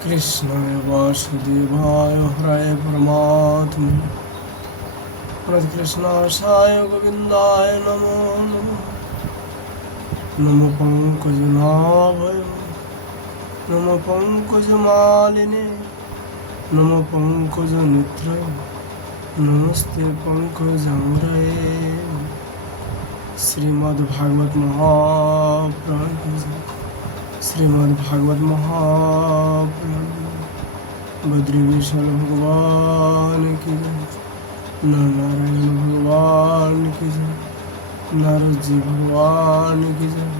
कृष्णाय वासुदेवाय हराय परमात्मने कृष्णाशाय गोविन्दाय नमो नमः। नमो पंकजनाभय नमो पंकजमालिने नमो पंकजनेत्र नमस्ते पंकजाङ्घ्रये। श्रीमद्भागवत महापुराण की जय। श्रीमद्भागवत महापुराण बद्री विशाल भगवान की जय। नारायण भगवान की जय। नारद जी भगवान की जय।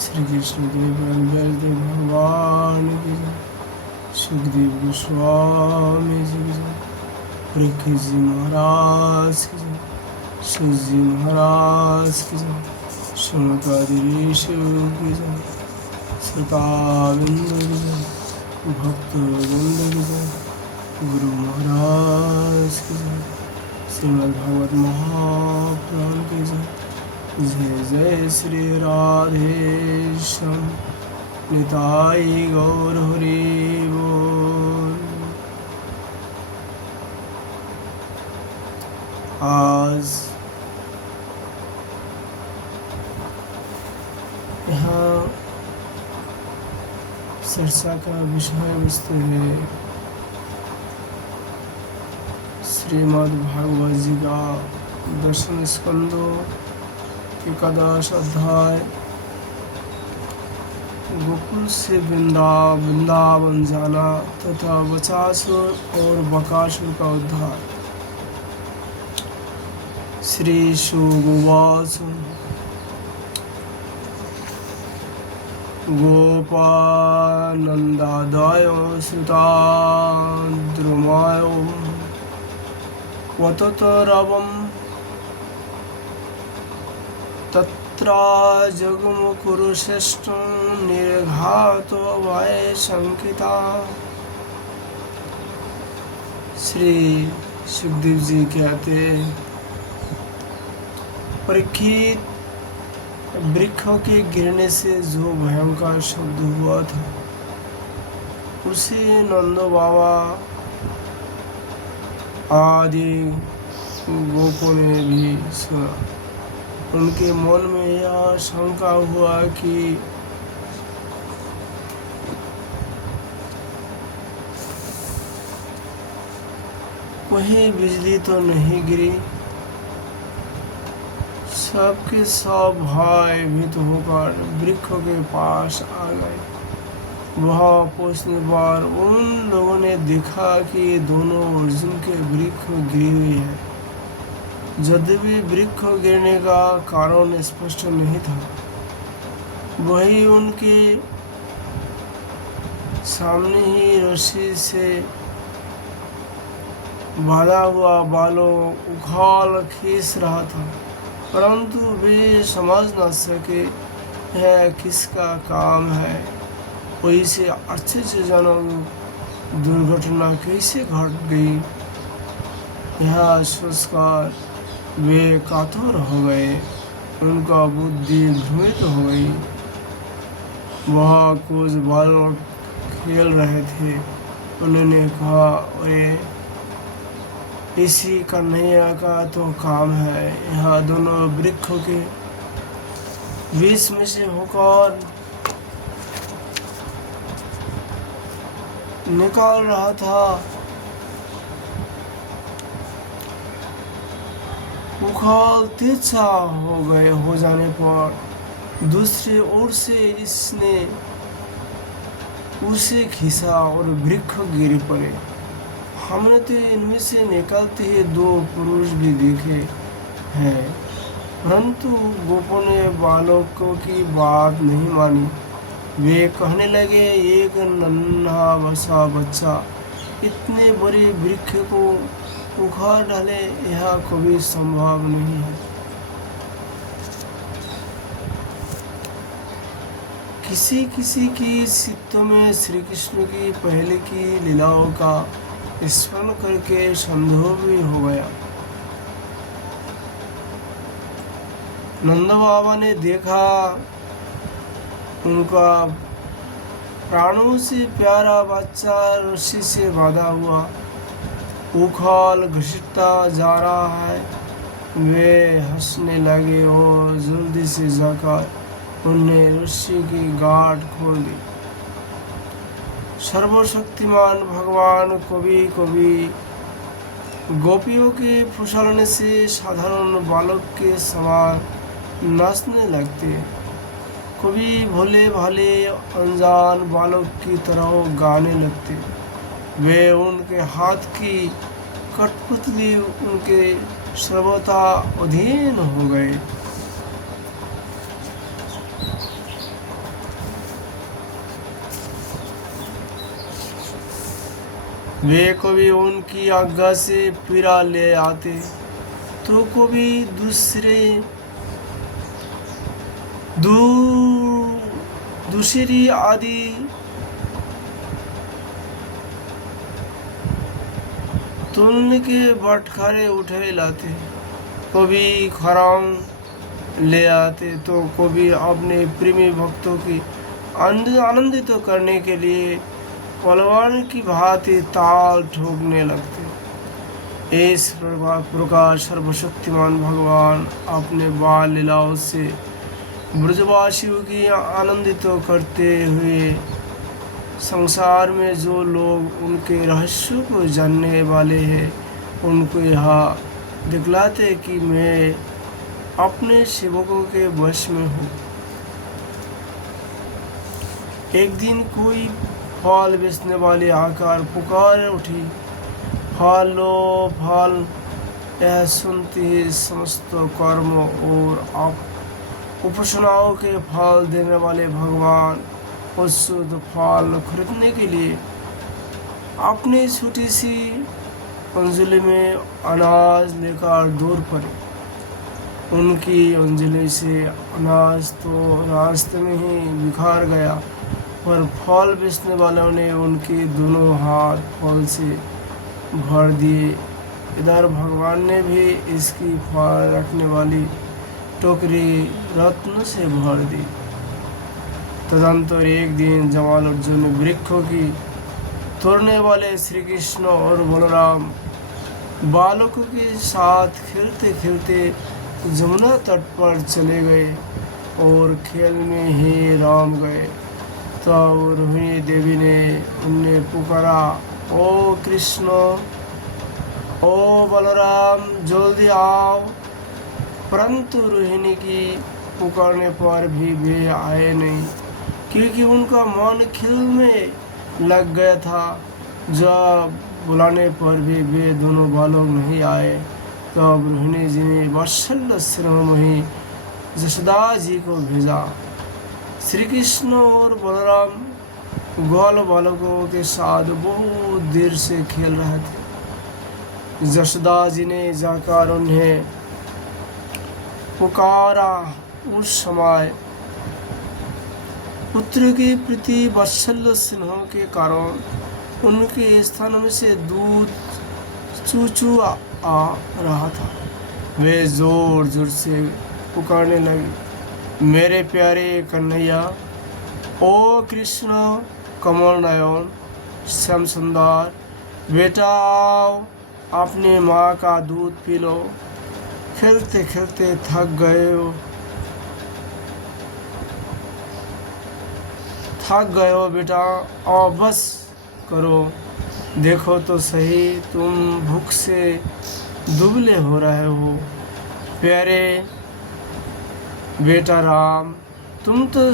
श्री कृष्ण देव देव भगवान की जय। सुखदेव गोस्वामी जी की जय। परीक्षित जी महाराज की जय। सूत जी महाराज की जय। शौनकादिक की जय। श्रोताबिंद की जय। भक्तवृंद की जय। गुरु महाराज की जय। श्रीमद्भागवत महापुराण की जय। जय जय श्री राधेश्याम निताई गौर हरि बोल। आज यहाँ चर्चा का विषय वस्तु है श्रीमद्भागवत जी का दर्शन स्कंदो एकादश अध्याय गोकुल से वृंदावन जाना तथा वचासुर और बकासुर का उद्धार। श्री शुगवाच गोपानन्दादय श्रुतान् द्रुमाय वततरवं तत्र जगमुकुरुश्रेष्ठं निर्घातो भय शंकिता। श्री सुखदेव जी कहते परीक्षित, वृक्षों के गिरने से जो भयंकर शब्द हुआ था उसे नंदो बाबा आदि गोपों ने भी सुना। उनके मन में यह शंका हुआ कि कहीं बिजली तो नहीं गिरी। सबके सब भयभीत होकर वृक्षों के पास आ गए। वहाँ पहुँचने पर उन लोगों ने देखा कि दोनों अर्जुन के वृक्ष गिरी हुई है। यद्यपि वृक्ष गिरने का कारण स्पष्ट नहीं था, वही उनके सामने ही रस्सी से बांधा हुआ बालों उखाड़ खींच रहा था, परंतु वे समझ न सके यह किसका काम है। वही से आश्चर्यजनक दुर्घटना कैसे घट गई, यह सोचकर वे कातर हो गए। उनका बुद्धि भ्रमित हो गई। वह कुछ बालक खेल रहे थे। उन्होंने कहा, अरे इसी कन्हैया का तो काम है। यह दोनों वृक्षों के बीच में से होकर निकाल रहा था। उखाड़ तिरछा हो जाने पर दूसरी ओर से इसने उसे खींचा और वृक्ष गिर पड़े। हमने तो इनमें से निकलते ही दो पुरुष भी देखे हैं, परंतु गोपों ने बालकों की बात नहीं मानी। वे कहने लगे, एक नन्हा बसा बच्चा इतने बड़े वृक्ष को उखाड़ डाले, यह कभी संभव नहीं है। किसी किसी की चित्तों में श्री कृष्ण की पहले की लीलाओं का स्मरण करके संदेह भी हो गया। नंद बाबा ने देखा उनका प्राणों से प्यारा बच्चा रस्सी से बांधा हुआ उखाल घसीटता जा रहा है। वे हंसने लगे और जल्दी से जाकर उन्हें रस्सी की गांठ खोल दी। सर्वशक्तिमान भगवान कभी कभी गोपियों के फुसलने से साधारण बालक के समान नाचने लगते, कभी भोले भाले अनजान बालक की तरह गाने लगते। वे उनके हाथ की कठपुतली उनके सर्वथा अधीन हो गए। वे कभी उनकी आज्ञा से पीड़ा ले आते तो कभी दूसरी आदि तुलने के बटखारे उठे लाते, कभी खराम ले आते तो कभी अपने प्रेमी भक्तों की आनंदित करने के लिए पहलवान की भांति ताल ठोकने लगते। इस प्रकार सर्वशक्तिमान भगवान अपने बाल लीलाओं से ब्रजवासियों की आनंदित करते हुए संसार में जो लोग उनके रहस्यों को जानने वाले हैं उनको यह दिखलाते कि मैं अपने सेवकों के वश में हूँ। एक दिन कोई फल बेचने वाले आकर पुकार उठी, फल लो फल। यह सुनते ही समस्त कर्म और उपासनाओं के फल देने वाले भगवान उस शुद्ध फल खरीदने के लिए अपनी छोटी सी अंजलि में अनाज लेकर दूर पड़े। उनकी अंजलि से अनाज तो रास्ते में ही बिखर गया, पर फल बेचने वालों ने उनके दोनों हाथ फल से भर दिए। इधर भगवान ने भी इसकी फल रखने वाली टोकरी रत्न से भर दी। तदंतर एक दिन जमाल अर्जुन वृक्षों की तोड़ने वाले श्री कृष्ण और बलराम बालकों के साथ खेलते खेलते जमुना तट पर चले गए और खेल में ही राम गए। तब रोहिणी देवी ने उन्हें पुकारा, ओ कृष्ण, ओ बलराम, जल्दी आओ। परंतु रोहिणी की पुकारने पर भी वे आए नहीं, क्योंकि उनका मन खेल में लग गया था। जब बुलाने पर भी वे दोनों बालक नहीं आए, तब रोहिणी जी ने वात्सल्य स्नेहमयी यशोदा जी को भेजा। श्री कृष्ण और बलराम ग्वाल बालकों के साथ बहुत देर से खेल रहे थे। यशोदा जी ने जाकर उन्हें पुकारा। उस समय पुत्र के प्रति वात्सल्य स्नेह के कारण उनके स्तन में से दूध चूचू आ रहा था। वे जोर जोर से पुकारने लगे, मेरे प्यारे कन्हैया, ओ कृष्ण कमल नयन श्याम सुंदर, बेटा आओ, अपनी माँ का दूध पी लो। खेलते खेलते थक गए हो बेटा, आओ बस करो। देखो तो सही, तुम भूख से दुबले हो रहे हो। प्यारे बेटा राम, तुम तो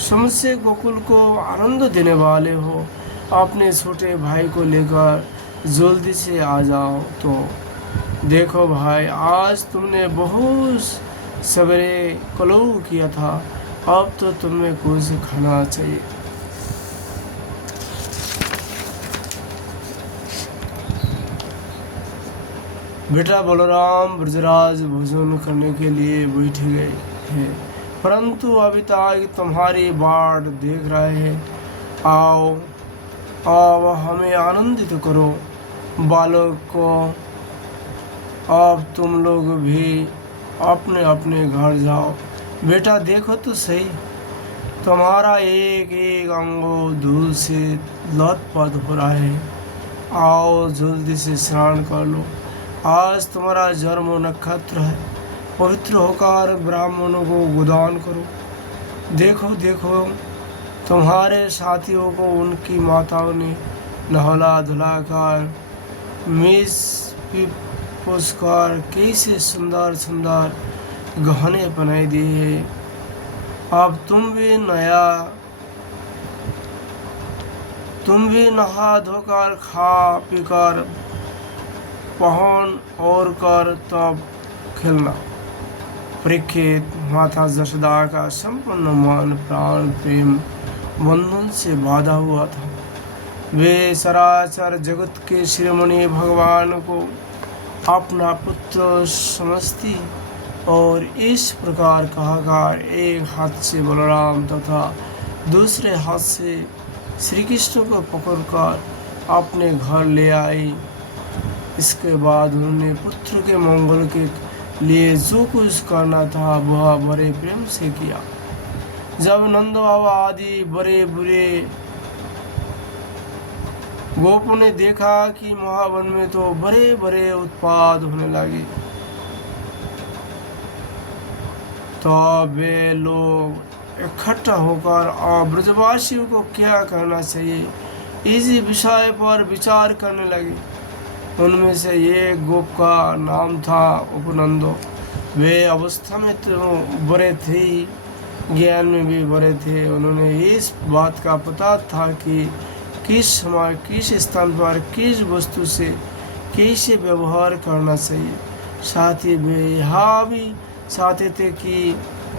समस्त गोकुल को आनंद देने वाले हो। अपने छोटे भाई को लेकर जल्दी से आ जाओ। तो देखो भाई, आज तुमने बहुत सवेरे कलऊ किया था, अब तो तुम्हें कुछ खाना चाहिए। बेटा बलराम ब्रजराज भोजन करने के लिए बैठ गए हैं, परंतु अभी तक तुम्हारी बाट देख रहे हैं। आओ अब हमें आनंदित करो। बालक को अब तुम लोग भी अपने अपने घर जाओ। बेटा देखो तो सही, तुम्हारा एक एक अंगो धूल से लथपथ हो रहा है। आओ जल्दी से स्नान कर लो, आज तुम्हारा जन्म नक्षत्र है। पवित्र होकर ब्राह्मणों को गोदान करो। देखो देखो, तुम्हारे साथियों को उनकी माताओं ने नहला धुलाकर मेज पे पुरस्कार कैसे सुंदर सुंदर गहने पहनाई दिए हैं। अब तुम भी नहा धोकर खा पीकर पहन और कर तब खेलना। परीक्षित माता जशोदा का संपूर्ण मन प्राण प्रेम बंधन से बांधा हुआ था। वे सरासर जगत के शिरोमणि भगवान को अपना पुत्र समझती और इस प्रकार कहाकार एक हाथ से बलराम तथा दूसरे हाथ से श्री कृष्ण को पकड़कर अपने घर ले आई। इसके बाद उन्होंने पुत्र के मंगल के लिए जो कुछ करना था वह बड़े प्रेम से किया। जब नंद बाबा आदि बड़े बुरे गोपों ने देखा कि महावन में तो बड़े बड़े उत्पाद होने लगे, तो वे लोग इकट्ठा होकर और ब्रजवासियों को क्या करना चाहिए इसी विषय पर विचार करने लगे। उनमें से एक गोप का नाम था उपनंदो। वे अवस्था में तो बड़े थे, ज्ञान में भी बड़े थे। उन्होंने इस बात का पता था कि किस समय किस स्थान पर किस वस्तु से कैसे व्यवहार करना चाहिए। साथ ही वे यह भी चाहते थे कि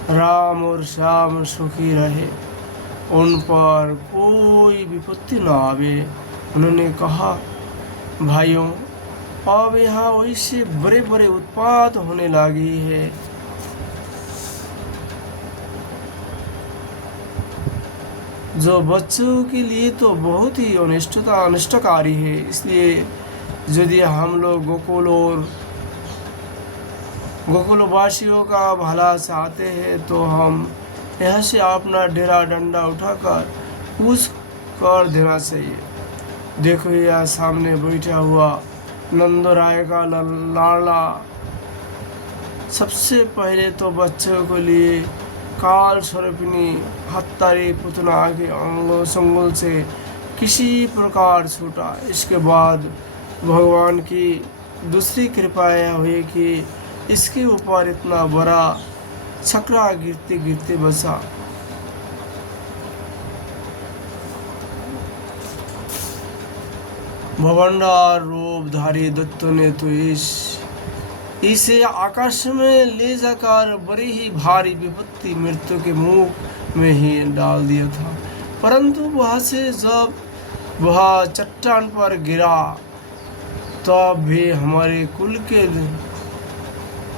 राम और श्याम सुखी रहे, उन पर कोई विपत्ति न आवे। उन्होंने कहा, भाइयों, अब यहाँ वैसे बड़े बड़े उत्पात होने लगी है, जो बच्चों के लिए तो बहुत ही अनिष्टकारी है। इसलिए यदि हम लोग गोकुलवासियों का भला चाहते हैं तो हम यहाँ से अपना डेरा डंडा उठाकर कूच कर देना चाहिए। देखो, यह सामने बैठा हुआ नंद राय का लाडला सबसे पहले तो बच्चों के लिए काल स्वरूपिणी हत्यारी पुतना के अंगों संगुल से किसी प्रकार छूटा। इसके बाद भगवान की दूसरी कृपा यह हुई कि इसके ऊपर इतना बड़ा छकरा गिरते गिरते बचा। भवंडार रूपधारी दत्तों ने तो इसे आकाश में ले जाकर बड़ी ही भारी विपत्ति मृत्यु के मुंह में ही डाल दिया था। परंतु वहां से जब वह चट्टान पर गिरा तब भी हमारे कुल के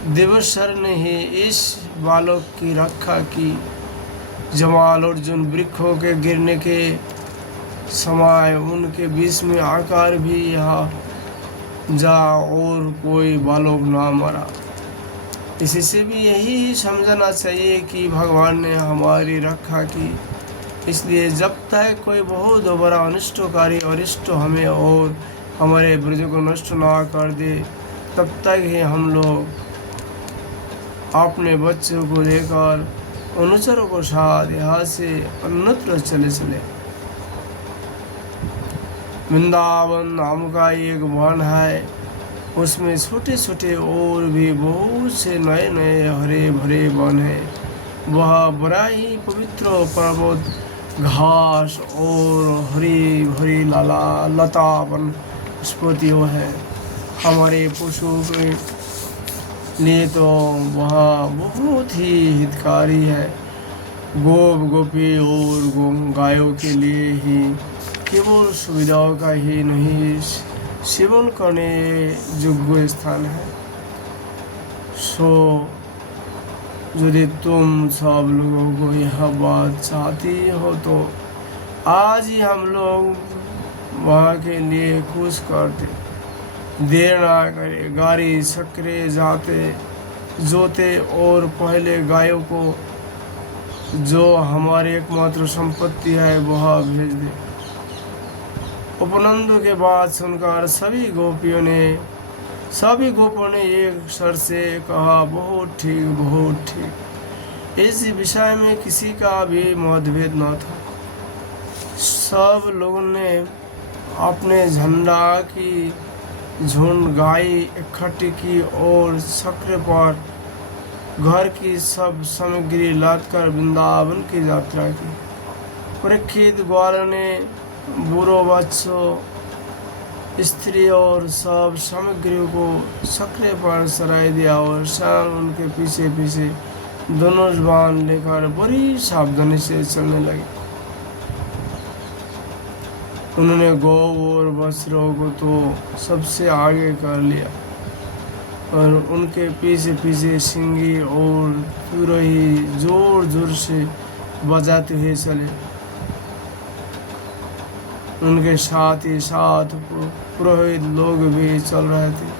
देवसर ने ही इस बालक की रक्षा की। जमाल अर्जुन वृक्षों के गिरने के समय उनके बीच में आकर भी यह जा और कोई बालक ना मरा। इसी से भी यही समझना चाहिए कि भगवान ने हमारी रक्षा की। इसलिए जब तक कोई बहुत बड़ा अनिष्टकारी अरिष्ट हमें और हमारे ब्रज को नष्ट ना कर दे, तब तक ही हम लोग अपने बच्चों को लेकर अनुचरों को साथ यहाँ से अन्यत्र चले। वृंदावन नाम का एक वन है, उसमें छोटे छोटे और भी बहुत से नए नए हरे भरे वन है। वह बड़ा ही पवित्र पर्वत, घास और हरी भरी लता वनस्पतियों है। हमारे पशुओं के लिए तो वह बहुत ही हितकारी है। गोप गोपी और गायों के लिए ही केवल सुविधाओं का ही नहीं, सेवन करने योग्य स्थान है। सो यदि तुम सब लोगों को यह बात चाहती हो तो आज ही हम लोग वहाँ के लिए कुछ करते, देर ना करे। गाड़ी सकरे जोते और पहले गायों को जो हमारी एकमात्र संपत्ति है वह भेज दे। उपनंद के बात सुनकर सभी गोपों ने एक स्वर से कहा, बहुत ठीक, बहुत ठीक। इस विषय में किसी का भी मतभेद न था। सब लोगों ने अपने झंडा की झुंड गाय इकट्ठी की और चक्र पर घर की सब सामग्री लादकर वृंदावन की यात्रा की। परीक्षित ग्वालों ने बुरो बच्चों, स्त्री और सब सामग्रियों को चक्र पर सराय दिया और श्याम उनके पीछे पीछे दोनों जुबान लेकर बड़ी सावधानी से चलने लगे। उन्होंने गौ और बछड़ों को तो सबसे आगे कर लिया और उनके पीछे पीछे सिंगी और तुरही जोर जोर से बजाते हुए चले। उनके साथ ही साथ पुरोहित लोग भी चल रहे थे।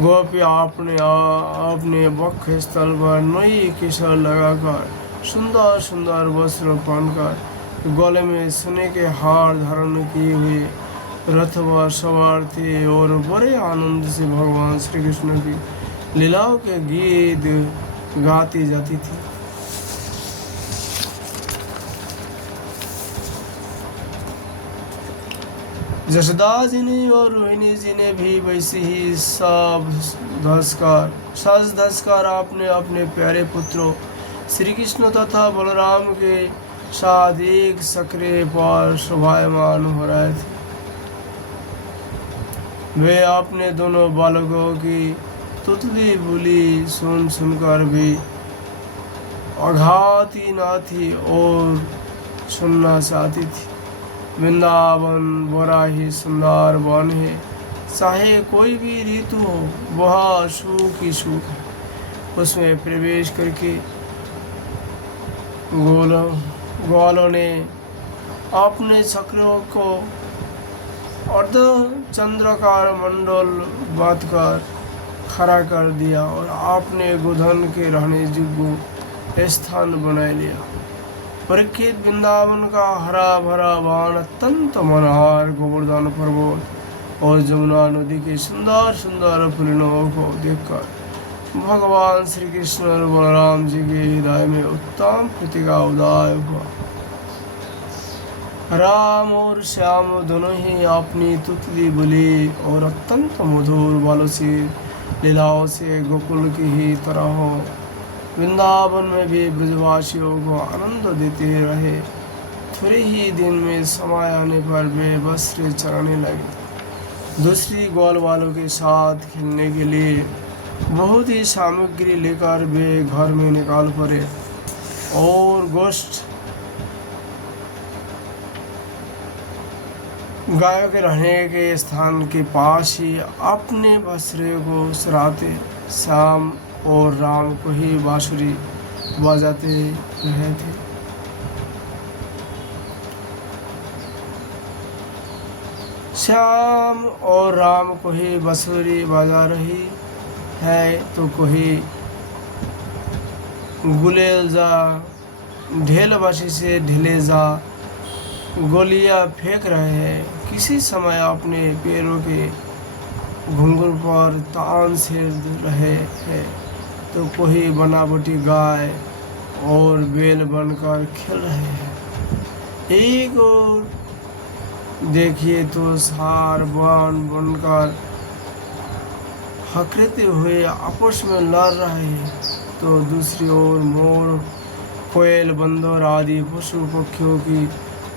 गोपी अपने वक्ष स्थल पर नई केसर लगाकर सुंदर सुंदर वस्त्र पहनकर गले में सोने के हार धारण किए हुए रथ पर सवार थे और बड़े आनंद से भगवान श्री कृष्ण की लीलाओं के गीत गाती जाती थी। जशोदा जी ने और रोहिणी जी ने भी वैसे ही सज धस कर अपने अपने प्यारे पुत्रों श्री कृष्ण तथा बलराम के साथ एक चक्रे पर शोभायमान हो रहे थे। वे अपने दोनों बालकों की तुतली बोली सुनकर भी अघाती न थी और सुनना चाहती थी। वृंदावन बड़ा ही सुंदर वन है, चाहे कोई भी ऋतु हो वह सुख ही सुख है। उसमें प्रवेश करके ग्वालों ने अपने चक्रों को अर्ध चंद्राकार मंडल बांधकर खड़ा कर दिया और आपने गोधन के रहने योग्य स्थान बना लिया। परीक्षित वृंदावन का हरा भरा वन अत्यंत मनोहर गोवर्धन पर्वत और जमुना नदी के सुंदर सुंदर फूलों को देखकर भगवान श्री कृष्ण और बलराम जी के हृदय में उत्तम प्रीति का उदय हुआ। राम और श्याम दोनों ही अपनी तुतली बोली और अत्यंत मधुर बालों से लीलाओं से गोकुल की ही तरह हो वृंदावन में भी ब्रजवासियों को आनंद देते रहे। थोड़े ही दिन में समय आने पर वे बछड़े चराने लगे। दूसरी ग्वाल वालों के साथ खेलने के लिए बहुत ही सामग्री लेकर वे घर में निकाल पड़े और गोष्ठ गायों के रहने के स्थान के पास ही अपने बछड़े को चराते श्याम और राम को ही बांसुरी बजाते रहे थे। श्याम और राम को ही बांसुरी बजा रही है तो कोई गुलेल जा ढेलबासी से ढिले जा गोलियां फेंक रहे हैं। किसी समय अपने पैरों के घुंघरू पर तान छेड़ रहे हैं तो कोई बनावटी गाय और बैल बनकर खेल रहे हैं। एक और देखिए तो सार वन बनकर हकरते हुए आपस में लड़ रहे हैं तो दूसरी ओर मोर, कोयल, बंदर आदि पशु पक्षियों की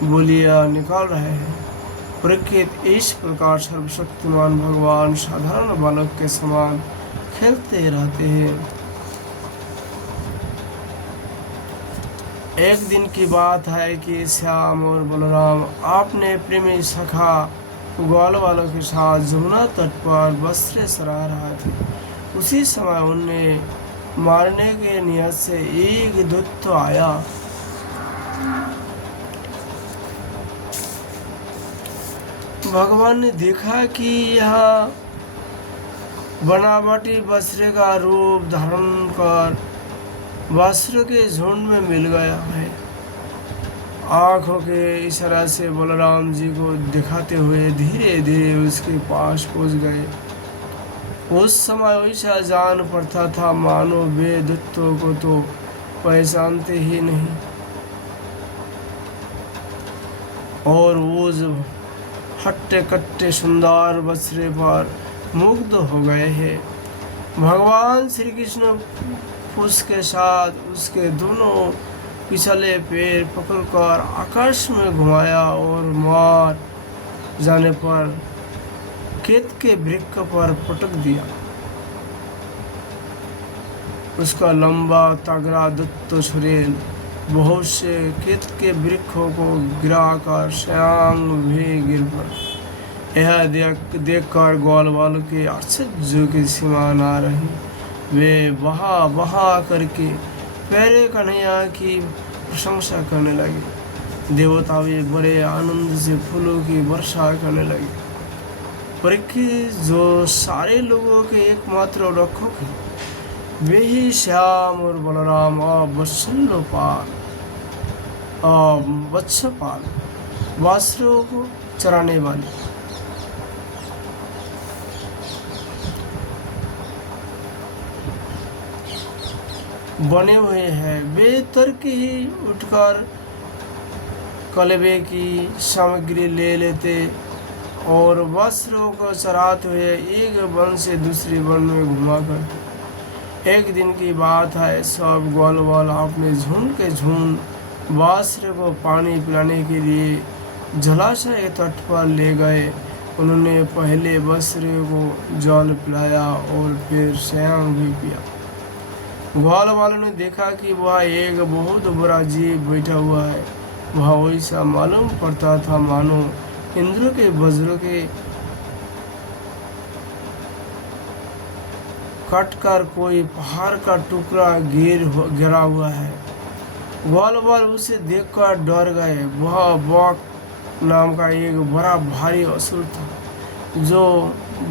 बोलियां निकाल रहे हैं। परीक्षित इस प्रकार सर्वशक्तिमान भगवान साधारण बालक के समान खेलते रहते हैं। एक दिन की बात है कि श्याम और बलराम अपने प्रेमी सखा ग्वाल वालों के साथ जमुना तट पर बछड़े चरा रहा थे। उसी समय उन्हें मारने के नियत से एक दैत्य आया। भगवान ने देखा कि यह बनावटी बछड़े का रूप धारण कर वासुदेव के झुंड में मिल गया है। आंखों के इशारा से बलराम जी को दिखाते हुए धीरे धीरे उसके पास पहुंच गए। उस समय वैसा जान पड़ता था मानो वे दत्तों को तो पहचानते ही नहीं और वो जब हट्टे कट्टे सुंदर बछड़े पर मुग्ध हो गए हैं। भगवान श्री कृष्ण उसके साथ उसके दोनों पिछले पैर पकड़कर आकाश में घुमाया और मार जाने पर केत के वृक्ष पर पटक दिया। उसका लंबा तगड़ा दत्त शरीर बहुत से केत के वृक्षों को गिराकर श्यांग भी गिर पड़ा। यह देखकर ग्वाल के आश्चर्य की सीमा न रही। वे बहा बहा करके प्यारे कन्हैया की प्रशंसा करने लगे। देवता भी बड़े आनंद से फूलों की वर्षा करने लगे। परीक्षित जो सारे लोगों के एकमात्र रक्षक हैं, वे ही श्याम और बलराम और वत्सपाल वासुदेव को चराने वाले बने हुए हैं। वे तर्क ही उठकर कलबे की सामग्री ले लेते और वासुदेव को चराते हुए एक वन से दूसरे वन में घुमा करते। एक दिन की बात है, सब ग्वाल अपने झुंड के झुंड वासुदेव को पानी पिलाने के लिए जलाशय तट पर ले गए। उन्होंने पहले वासुदेव को जल पिलाया और फिर स्वयं भी पिया। ग्वाल वालों ने देखा कि वह एक बहुत बड़ा जीव बैठा हुआ है। वह वैसा मालूम पड़ता था मानो इंद्र के वज्र के कटकर कोई पहाड़ का टुकड़ा गिरा हुआ है। ग्वाल उसे देखकर डर गए। वह बक नाम का एक बड़ा भारी असुर था जो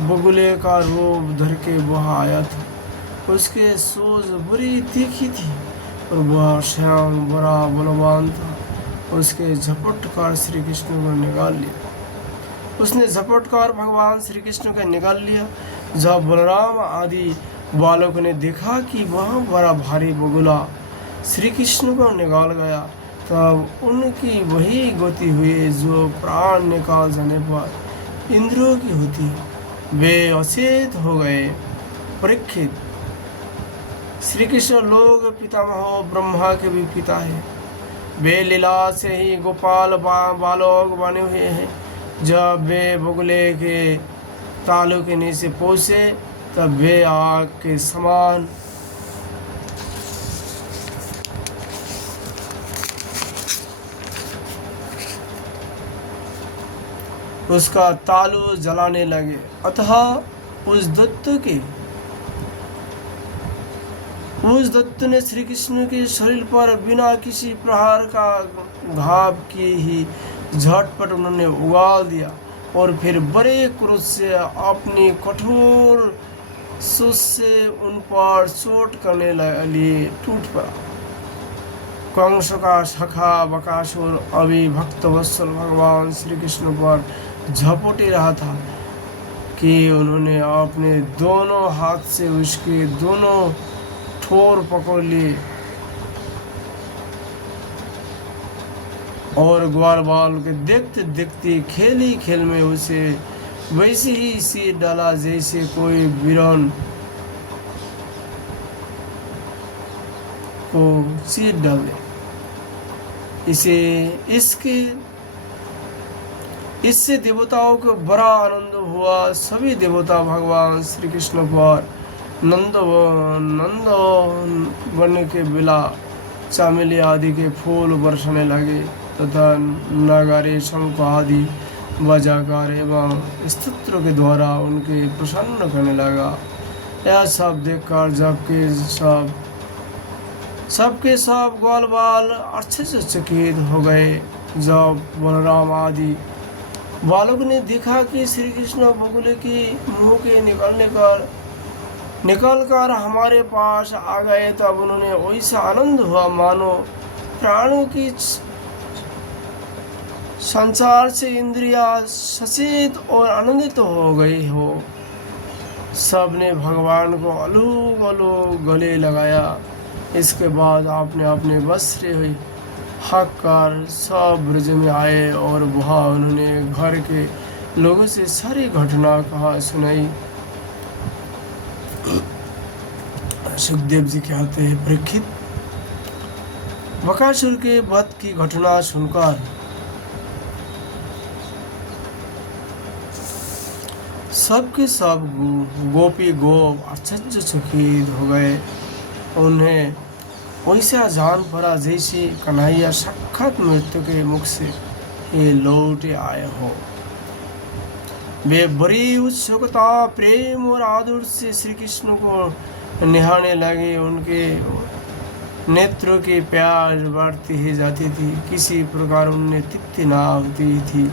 बगुले का रूप धर के वहाँ आया था। उसके सोच बड़ी तीखी थी और वह श्याम बड़ा बलवान था। उसके झपटकार श्री कृष्ण को निकाल लिया। उसने झपटकार भगवान श्री कृष्ण को निकाल लिया। जब बलराम आदि बालकों ने देखा कि वह बड़ा भारी बगुला श्री कृष्ण को निकाल गया, तब उनकी वही गति हुई जो प्राण निकाल जाने पर इंद्रियों की होती है। वे अचेत हो गए। परीक्षित, श्री कृष्ण लोग पितामह ब्रह्मा के भी पिता है। वे लीला से ही गोपाल बालक बने हुए हैं। जब वे बगुले के तालू के नीचे पहुँचे तब वे आग के समान उसका तालू जलाने लगे। अतः उस दत्त ने श्री कृष्ण के शरीर पर बिना किसी प्रहार का घाव किए ही झटपट उन्होंने उगाल दिया और फिर बड़े क्रोध से अपनी कठोर सुस से उन पर चोट करने लिए टूट पड़ा। कंस का सखा बकासुर अभी भक्तवत्सल भगवान श्री कृष्ण पर झपटी रहा था कि उन्होंने अपने दोनों हाथ से उसके दोनों ठोर पकड़ लिए और ग्वाल बाल के देखते देखते खेल ही खेल में उसे वैसे ही सिर डाला जैसे कोई वीरन को सिर डाले। इससे देवताओं को बड़ा आनंद हुआ। सभी देवता भगवान श्री कृष्ण पर नंद बन के बिला चामेली आदि के फूल बरसाने लगे तथा नगारे शंख आदि बजाकर एवं स्तोत्र के द्वारा उनके प्रसन्न करने लगा। यह सब देखकर सबके सब ग्वाल बाल आश्चर्यचकित हो गए। जब बलराम आदि बालक ने देखा कि श्री कृष्ण बगुले के मुंह के निकलने पर निकल कर हमारे पास आ गए। तब उन्होंने वैसा आनंद हुआ मानो प्राणों की संसार से इंद्रिया सचेत और आनंदित हो गई हो। सबने भगवान को अलूग अलूग गले लगाया। इसके बाद आपने अपने वस्त्र हुई हक कर सब ब्रज में आए और वहाँ उन्होंने घर के लोगों से सारी घटना कहा सुनाई। सुखदेव जी कहते हैं, परीक्षित, बकासुर के वध की घटना सुनकर सबके सब गोपी गोप आश्चर्यचकित हो गए। उन्हें वैसा जान पड़ा जैसे कन्हैया साक्षात मृत्यु के मुख से ही लौट आए हो। वे बड़ी उत्सुकता, प्रेम और आदर से श्री कृष्ण को निहारने लगे। उनके नेत्रों की प्यास बढ़ती ही जाती थी, किसी प्रकार उन्हें तृप्ति ना होती थी।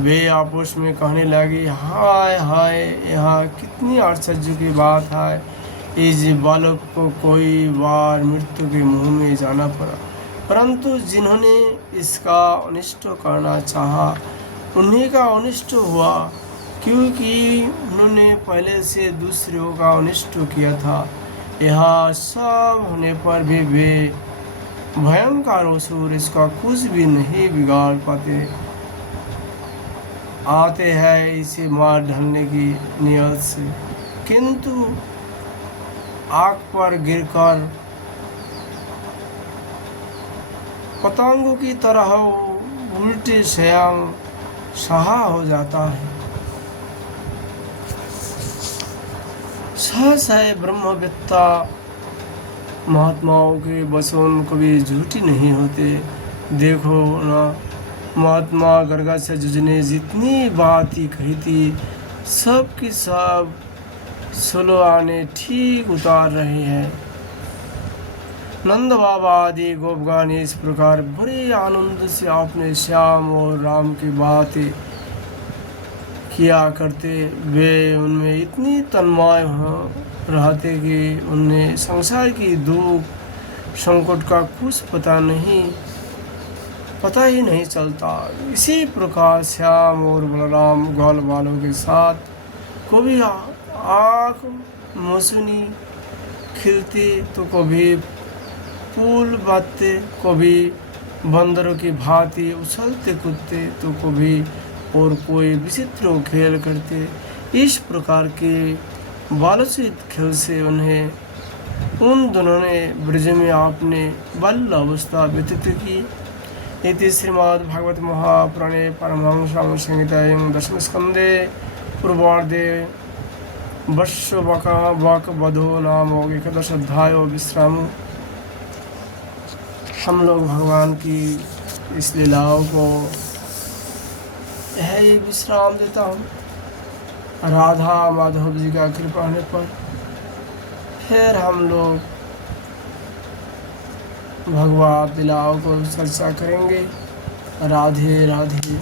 वे आपस में कहने लगे, हाय हाय, यहाँ कितनी आश्चर्य की बात है। इस बालक को कोई बार मृत्यु के मुंह में जाना पड़ा, परंतु जिन्होंने इसका अनिष्ट करना चाहा उन्हीं का अनिष्ट हुआ, क्योंकि उन्होंने पहले से दूसरों का अनिष्ट किया था। यह सब होने पर भी वे भयंकर असुर इसका कुछ भी नहीं बिगाड़ पाते। आते हैं इसे मार ढलने की नियत से, किंतु आग पर गिरकर पतंगों की तरह उल्टे स्वयं सहा हो जाता है। सहसा ब्रह्मवेत्ता महात्माओं के वचन कभी झूठी नहीं होते। देखो ना, महात्मा गर्गा से जुझने जितनी बात ही कही थी, सब की सब सुलवाने ठीक उतार रहे हैं। नंद बाबा आदि गोपगान इस प्रकार बड़े आनंद से अपने श्याम और राम की बातें किया करते। वे उनमें इतनी तन्मय रहते कि उन्हें संसार की दुख संकट का कुछ पता ही नहीं चलता। इसी प्रकार श्याम और बलराम ग्वाल बालों के साथ कभी आँख मौसमी खिलती तो कभी फूल बांधते, कभी बंदरों की भांति उछलते कूदते तो कभी और कोई विचित्र खेल करते। इस प्रकार के बालोचित खेल से उन दोनों ने ब्रज में आपने बाल्य अवस्था व्यतीत की। इति श्रीमद् भागवत महापुराणे परमहंस संहितायां दशम स्कंदे पूर्वार्धे वधो नाम एकादश अध्याय विश्राम। हम लोग भगवान की इस लीलाओं को यही विश्राम देता हूँ। राधा माधव जी का कृपा होने पर फिर हम लोग भगवत लीलाओं को चर्चा करेंगे। राधे राधे।